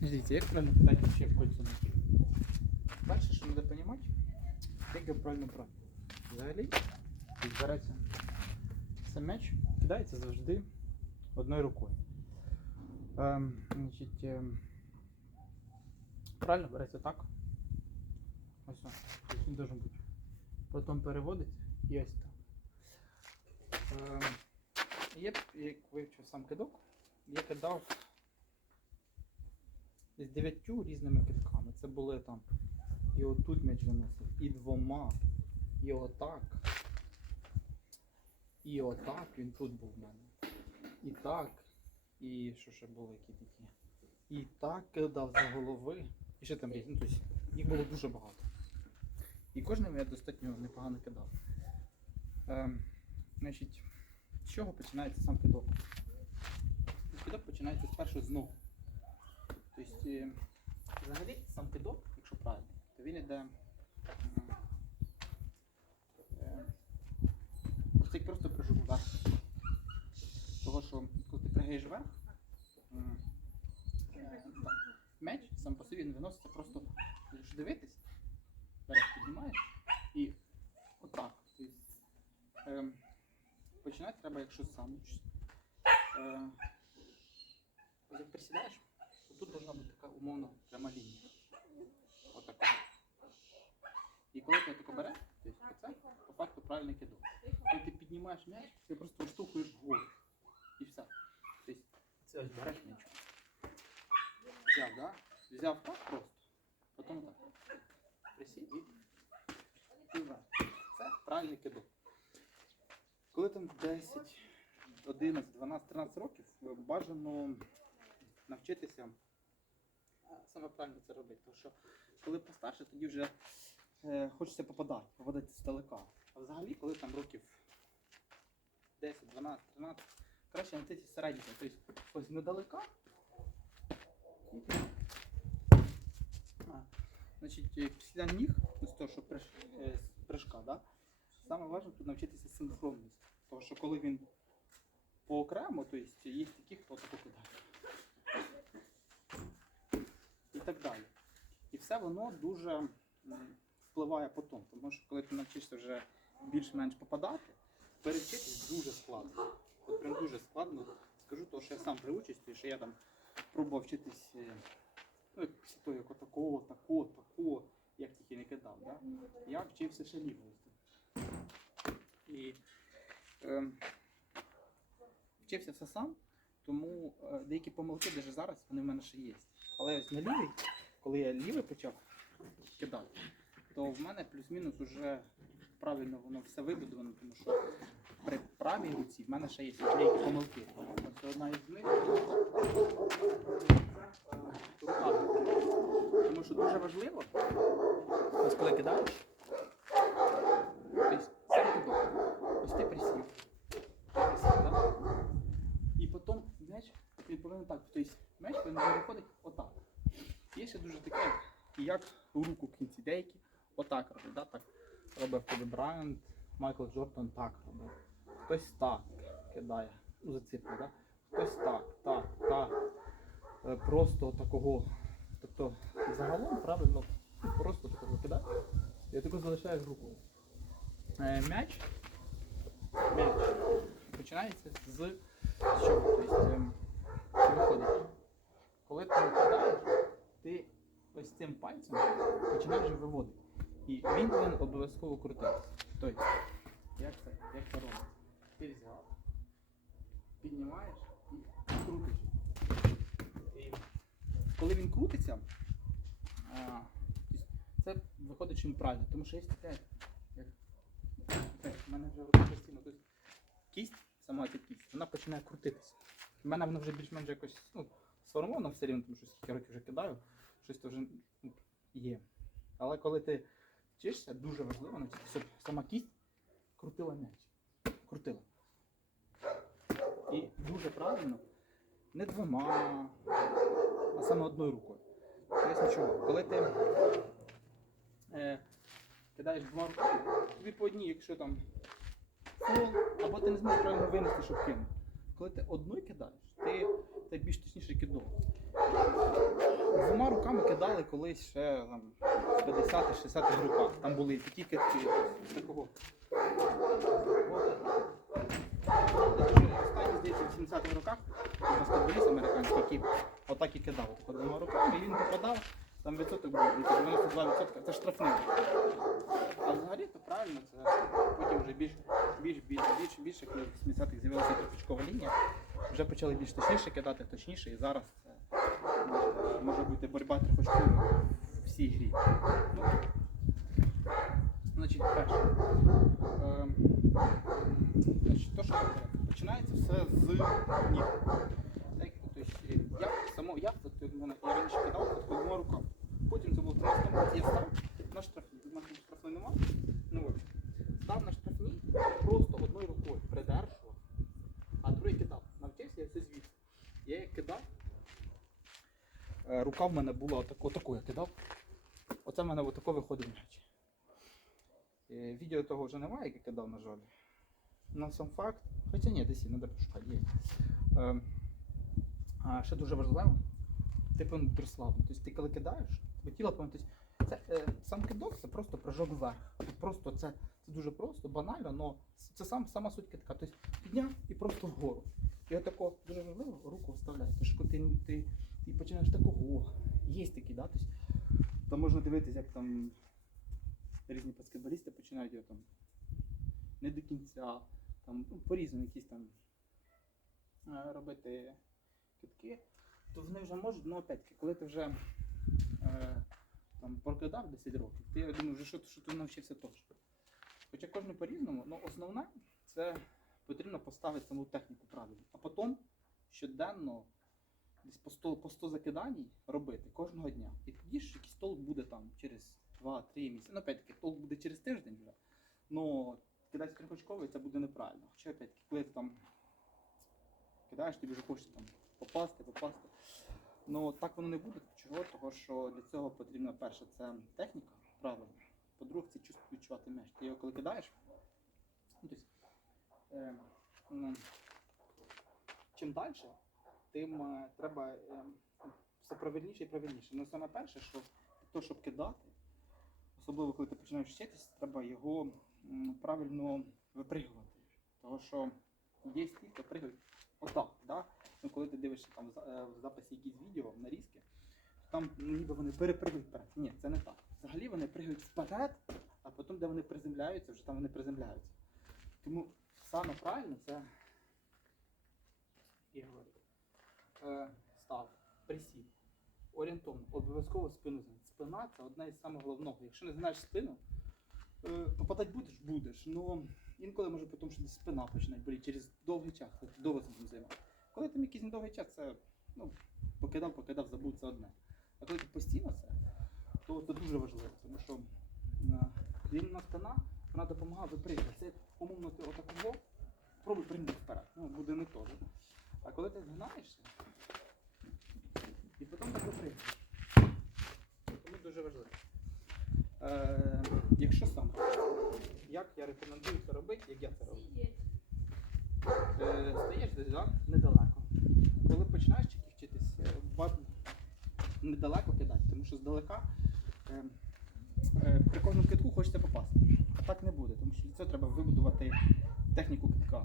Дивіться, як правильно кидати ще в кольцо м'яч? Перше, що треба розуміти, як його правильно брати. Взагалі, береться сам м'яч, кидається завжди одною рукою. Ем, значить, ем, правильно береться так. Ось он. Тобто він должен бути. Потім переводиться і ось так. Ем, б, як вивчив сам кидок, я кидав з дев'ятью різними кидками. Це були там і отут м'яч виносив, і двома, і отак. І отак він тут був в мене. І так. І що ще були які такі? І так кидав за голови. І ще там різні. Ну, тобто їх було дуже багато. І кожним я достатньо непогано кидав. Ем, значить, з чого починається сам кидок? Кидок починається спершу з ног. Тобто, е, взагалі, сам кидок, якщо правильно, то він іде. м, е, як просто прыжок вверх. Того, що коли ти пригаєш вверх, е, меч сам по собі він виноситься просто дивитись, вверх піднімаєш і отак. Тобто, починати треба, якщо сам. Присідаєш, то тут должна бути така умовно пряма лінія. Отака. І коли ти тако береш, тобто це по факту правильний кидок. Коли ти піднімаєш м'яч, ти просто виштовхуєш вгору. І все. Тобто це ось береш м'яч. Взяв, да? Взяв так просто, потім так. Присів і, вверх. Це правильний кидок. Коли там 10, 11, 12, 13 років, е, бажано навчитися саме правильно це робити. Тому що коли постарше, тоді вже е, хочеться попадати, попадати здалека. А взагалі, коли там років 10, 12, 13, краще на навчитися середньо. Тобто ось недалека. Значить, е, після ніг, з того, що приш, е, прыжка, да, саме важливо тут навчитися синхронності. Тому що коли він поокремо, то є такі, хто тако кидає. І так далі. І все воно дуже впливає потім. Тому що коли ти навчишся вже більш-менш попадати, перевчитись дуже складно. От прям дуже складно. Скажу того, що я сам при участі, що я там пробував вчитись е, ну, після того, як отакого, такого, такого, як тільки не кидав. Да? Я вчився ще лівою. І ем, вчився все сам, тому е, деякі помилки навіть зараз вони в мене ще є. Але ось на лівий, коли я лівий почав кидати, то в мене плюс-мінус уже правильно воно все вибудовано, тому що при правій руці в мене ще є деякі помилки. Це одна із них. Е, рука. Тому що дуже важливо, ось коли кидаєш, тобто сам кидок. Ось ти присів. Присів, да? І потім м'яч він повинен так. Тобто м'яч повинен виходить отак. Є ще дуже таке, як у руку в кінці. Деякі отак роблять. Да? Так робив Коби Брайант, Майкл Джордан так робив. Хтось так кидає, ну, заціпив, да? хтось так, так, так. Е, Просто такого. Тобто загалом правильно просто такого кидає. Я таку залишаю руку. Е, М'яч. М'яч починається з чого? Тобто, ем, виходить. Коли ти кидаєш, ти ось цим пальцем починаєш виводити. І він повинен обов'язково крутитися. Тобто, як це, як це робиться? Ти взяв, піднімаєш і крутиш. Коли він крутиться, а, це виходить, що він правильно. Тому що є таке, як в мене вже постійно. Тобто кість, сама ця кість, вона починає крутитися. У мене вона вже більш-менш якось ну, сформована все рівно, тому що скільки років вже кидаю, щось то вже ну, є. Але коли ти вчишся, дуже важливо щоб сама кість крутила м'яч. Крутила. І дуже правильно, не двома, а саме одною рукою. Поясню чому. Коли ти е, кидаєш двома руками, тобі по одній, якщо там фол, або ти не зможеш правильно винести, щоб кинути. Коли ти одною кидаєш, ти, ти більш точніше кидок. Кидали колись ще там, в 50-60-х роках. Там були такі китки такого. Останні, здається, в 70-х роках баскетболіст американський, який отак і кидав двома руками, і він попадав, там відсоток був, 92%, це штрафний. А взагалі то правильно, це потім вже більш, більш, більш, більш, більше, коли в 80-х з'явилася трьохточкова лінія, вже почали більш точніше кидати, точніше, і зараз це може, бути боротьба трьохочкова в всій грі. Ну, значить, перше. Ем, значить, то, що починається все з ніг. Е, я само я, мене- я раніше кидав от, двома руками. Потім це було в 13 я став на штрафні. У мене штрафної нема. Ну от. Став на штрафні, просто одною рукою придержував, а другою кидав. Навчився я це звідси. Я як кидав. Е, Рука в мене була отако, отако я кидав. Оце в мене отако виходив м'яч. Е, Відео того вже немає, яке кидав, на жаль. На сам факт. Хоча ні, десь треба пошукати. Є. Е, а ще дуже важливо, ти повинен бути розслаблений. Тобто ти коли кидаєш, тіло повинно. Тобто, це, е, сам кидок це просто прыжок вверх. Просто це, це дуже просто, банально, але це сам, сама суть кидка. Тобто підняв і просто вгору. І отако дуже важливо руку коли ти, ти, ти починаєш такого, є такі, да? тобто, там можна дивитися, як там різні баскетболісти починають його там не до кінця, там, ну, по-різному якісь там е, робити китки, то вони вже можуть, ну опять-таки, коли ти вже е, там прокидав 10 років, ти я думаю, вже що, що ти навчився точно. Хоча кожен по-різному, ну основне це потрібно поставити саму техніку правильно, а потім щоденно десь по 100, по 100 закидань робити кожного дня. І тоді ж якийсь толк буде там через 2-3 місяці. Ну, опять-таки, толк буде через тиждень вже. Ну, кидати трьохочковий це буде неправильно. Хоча опять-таки, коли ти там кидаєш, тобі вже хочеться там попасти, попасти. Ну так воно не буде. Чого? Того що для цього потрібно перше це техніка, правильно. По-друге, це чувство відчувати м'яч. Ти його коли кидаєш, ну, тобто, е, ну, чим далі, тим е, треба е, все правильніше і правильніше. Ну саме перше, що того, щоб кидати, особливо коли ти починаєш вчитися, треба його правильно випригувати. Тому що є ті, хто пригають отак. Да? Ну, коли ти дивишся там в е, записі якісь відео, нарізки, то там ніби вони перепригають вперед. Ні, це не так. Взагалі вони пригають вперед, а потім, де вони приземляються, вже там вони приземляються. Тому саме правильно це говорю. Е, став, присів, орієнтовно, обов'язково спину знати. Спина це одне із головного. Якщо не знаєш спину, е, попадати будеш, будеш. Ну інколи може потім що спина починає боліти через довгий час, довго цим займаєш. Коли там якийсь недовгий час, це ну, покидав, покидав, забув це одне. А коли ти постійно це, то це дуже важливо, тому що е, рівна спина вона допомагає випригати. Це умовно ти отакого, пробуй прийняти вперед. Ну, буде не то. А коли ти згинаєшся, і потім так випригаєш. Тому дуже важливо. Е, якщо сам, як я рекомендую це робити, як я це роблю? Е, стаєш десь да? недалеко. Коли починаєш тільки вчитись, е, недалеко кидати, тому що здалека е, е, при кожному китку хочеться попасти. А так не буде, тому що для цього треба вибудувати техніку китка,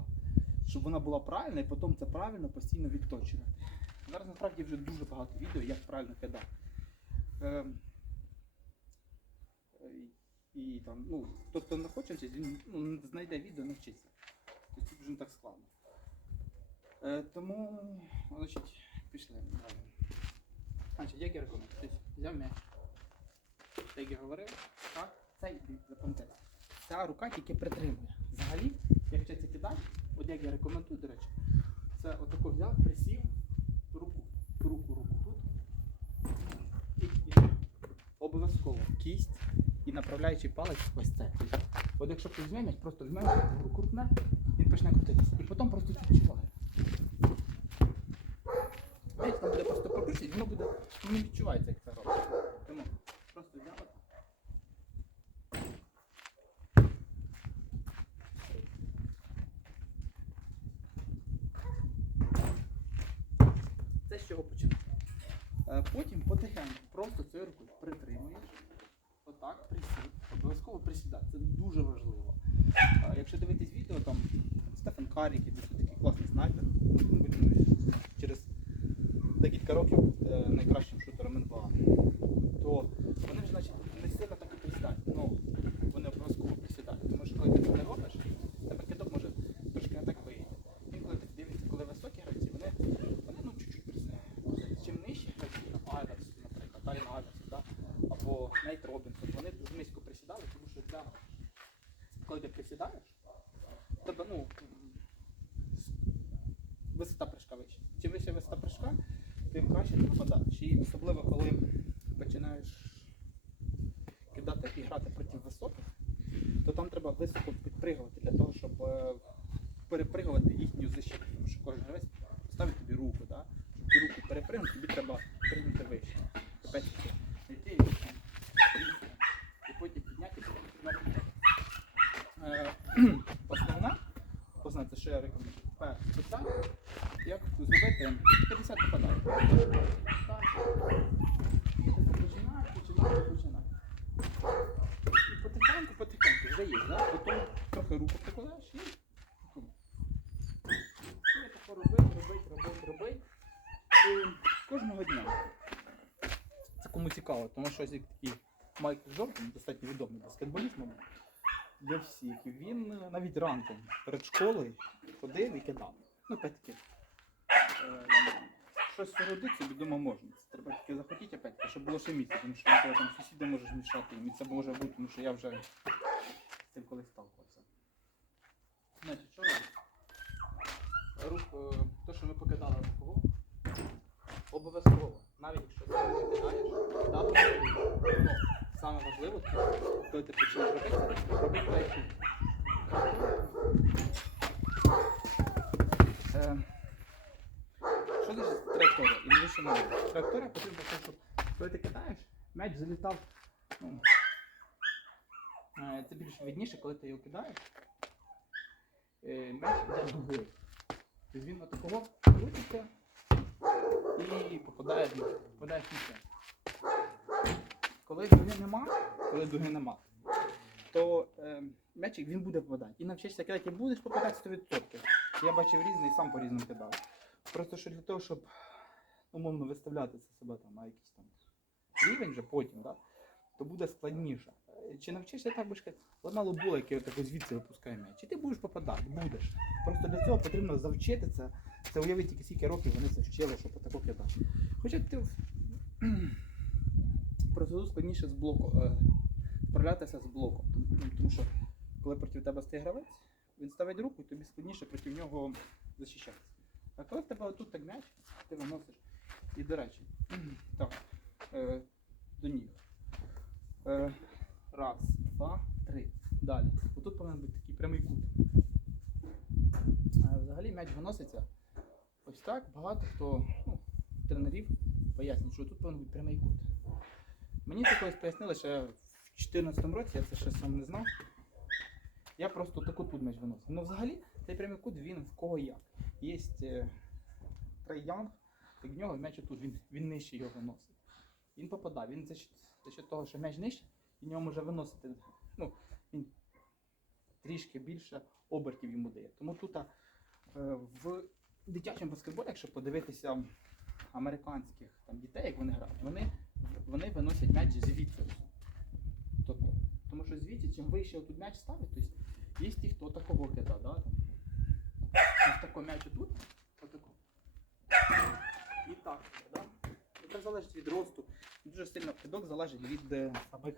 щоб вона була правильна і потім це правильно постійно відточувати. Зараз насправді вже дуже багато відео, як правильно кидати. Е, е, і там, ну, хто, хто не хоче вчитися, він ну, знайде відео, навчиться. Тобто тут вже не так складно. Е, тому, значить, пішли. далі. Значить, як я рекомендую? Тобто, взяв м'яч. Як я говорив, так, цей запам'ятайте. Ця рука тільки притримує. Взагалі, як вчиться кидати, от як я рекомендую, до речі, це отако взяв, присів, руку, руку, руку тут. І, і обов'язково кість і направляючий палець ось це. От якщо хтось м'яч, просто візьме руку, крутне, він почне крутитися. І потім просто відчуває. Там буде просто прокручувати, воно буде, не відчувається, як це робить. Тому просто взяв. отак. Це з чого починати. Е, Потім потихеньку просто цією рукою притримуєш. Отак, присід. Обов'язково присідати. Це дуже важливо. А Якщо дивитись відео, там Стефан Карі, який досить такий класний снайпер, ну, він через декілька років е, найкращим шутером НБА, то вони вже значить, не сильно так і присідають. Ну, вони обов'язково присідають. Тому що коли ти це не робиш, тебе кидок може трошки не так вийти. Інколи ти дивишся, коли високі гравці, вони, вони ну, чуть-чуть присідають. Чим нижчі гравці, там Айверс, наприклад, Алін Айверс, да? або Нейт Робінсон, вони дуже низько присідали, тому що для коли ти присідаєш, тебе ну, висота прыжка вища. Чим вища висота прыжка, тим краще ти попадаєш. І особливо коли починаєш кидати і грати проти високих, то там треба високо підпригувати для того, щоб е, перепригувати їхню защиту. Тому що кожен гравець поставить тобі руку, да? щоб ти руку перепригнути, тобі треба пригнути вище. Опять таки, йти і вище, вище, і потім підняти і підняти. Е, Основна, я рекомендую. Перше, питання, як зробити 50 попадань. Так. Починаю, починаю, починаю. І потихеньку, потихеньку вже є, да? Потім трохи руку прикладаєш і. Тако робить, робить, робить, робить. Кожного дня. Це кому цікаво, тому що ось такий Майкл Джордан, достатньо відомий баскетболіст, мабуть, для всіх. Він е, навіть ранком перед школою ходив і кидав. Ну, опять-таки, е, щось породити собі вдома можна. Це треба тільки захотіти, опять, щоб було ще місце, тому що інколи там сусіди можеш мішати, і це може бути, тому що я вже з цим колись сталкувався. Значить, що робити? Рух, е, то, що ми покидали такого, обов'язково, навіть якщо ти не кидаєш, дати. Ну, Саме важливо, коли ти починаєш робити, Що значить траєкторія? І навіщо вона? Траєкторія потрібна для щоб коли ти кидаєш, м'яч залітав. Ну, е, це більш видніше, коли ти його кидаєш. е, М'яч йде дугою. Тобто він отакого крутиться і попадає, попадає в кінця. Коли дуги нема, коли дуги нема, то е, м'ячик він буде попадати. І навчишся кидати, і будеш попадати 100%. Я бачив різний, сам по-різному кидав. Просто що для того, щоб умовно виставляти це себе там на якийсь там рівень вже потім, да, то буде складніше. Чи навчишся так будеш казати, одна лобула, який отак звідси випускає м'яч. І ти будеш попадати, будеш. Просто для цього потрібно завчити це. Це уявіть тільки скільки років вони це вчили, щоб отако кидати. Хоча ти просто складніше з блоку, е, справлятися з блоком. Тому що коли проти тебе стає гравець, він ставить руку, і тобі складніше проти нього захищатися. А коли в тебе отут так м'яч, ти виносиш. І до речі, так, е, до ніг. Е, раз, два, три. Далі. Отут повинен бути такий прямий кут. Е, взагалі м'яч виноситься ось так. Багато хто ну, тренерів пояснюють, що тут повинен бути прямий кут. Мені це колись пояснили, ще в 2014 році, я це ще сам не знав. Я просто таку тут м'яч виносив. Ну взагалі цей прямий кут він в кого як. Є Трей Янг, так в нього м'яч тут, він, він нижче його виносить. Він попадає, він за счет, того, що м'яч нижче, він його може виносити. Ну, він трішки більше обертів йому дає. Тому тут е, в дитячому баскетболі, якщо подивитися американських там, дітей, як вони грають, вони, вони виносять м'яч звідси. Тобто, тому що звідси, чим вище тут м'яч ставить, є ті, хто такого кидає, да, там. Ось такого м'ячу тут, отако. І так, да? Це залежить від росту. Дуже сильно кидок залежить від е, самих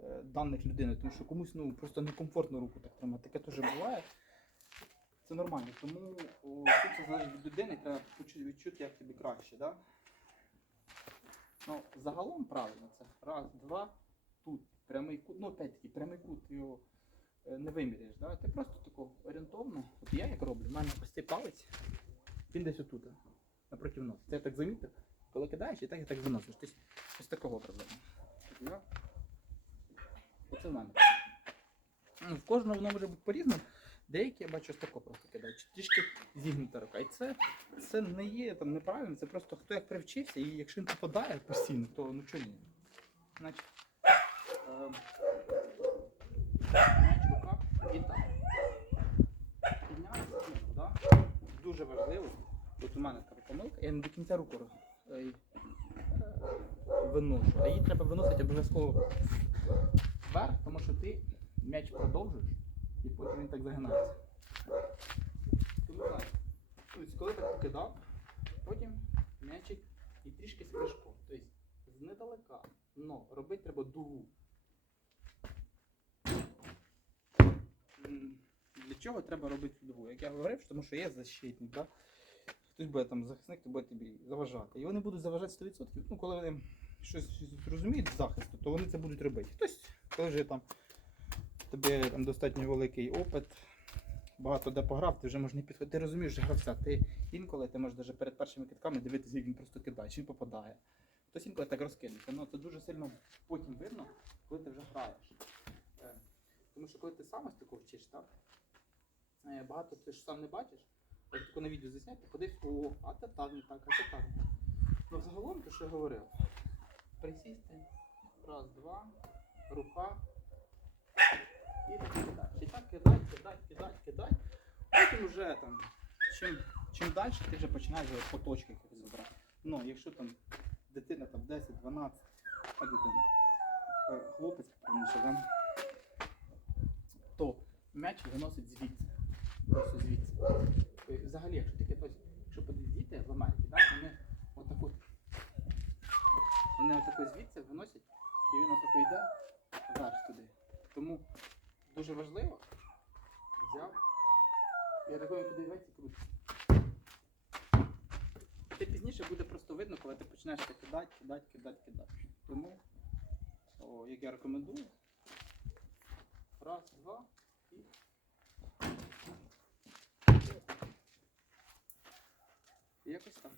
е, даних людини, тому що комусь ну, просто некомфортно руку так тримати. Таке теж буває. Це нормально. Тому о, тут це залежить від людини, треба відчути, як тобі краще. Да? Ну, загалом правильно це. Раз, два, тут прямий кут. Ну, опять-таки, прямий кут не виміряєш. Да? Ти просто тако орієнтовно. От я як роблю, в мене ось цей палець, він десь отут, напроти носа. Це я так замітив. Коли кидаєш, і так і так виносиш. Тобто ось такого проблема. Я... Оце в мене. Ну, в кожного воно може бути по-різному. Деякі я бачу ось тако просто кидають, трішки зігнута рука. І це, це не є там неправильно, це просто хто як привчився, і якщо він попадає постійно, то ну чого ні. Значить, руках Дуже важливо. От у мене така помилка, я не до кінця руку е, виношу, а її треба виносити обов'язково вверх, тому що ти м'яч продовжуєш і потім він так загинається. Тому коли так покидав, потім м'ячик і трішки з кришком. Тобто знедалека. Но робити треба дугу. Для чого треба робити цю дугу? Як я говорив, тому що є защитник, да? хтось буде там захисник, то буде тобі заважати. І вони будуть заважати 100%. Ну, коли вони щось зрозуміють з захисту, то вони це будуть робити. Хтось, коли вже там тобі там достатньо великий опит, багато де пограв, ти вже можеш не підходити. Ти розумієш вже гравця. Ти інколи ти можеш навіть перед першими китками дивитися, як він просто кидає, чи він попадає. Хтось інколи так розкинеться. Ну, це дуже сильно потім видно, коли ти вже граєш. Тому що коли ти сам ось такого вчиш, так? е, Багато ти ж сам не бачиш. От тако на відео заснять, ти подивись, о, а це так не так, а це так. Ну, взагалом, то що я говорив, присісти, раз, два, рука, і так кидати. І так кидати, кидати, кидати, кидати. Потім вже там, чим, чим далі, ти вже починаєш по точках забирати. Ну, якщо там дитина там 10, 12, а дитина, е, хлопець, раніше, да? То м'яч виносить звідси. Просто звідси. Е, Взагалі, якщо таке ось, якщо діти в Америці, да, вони отаку, вони отако звідси виносять, і він отако йде вверх туди. Тому дуже важливо взяв. Я такою подивився круто. Це пізніше буде просто видно, коли ти почнеш кидати, кидати, кидати, кидати. Тому, о, як я рекомендую, Раз, два і. Якось там.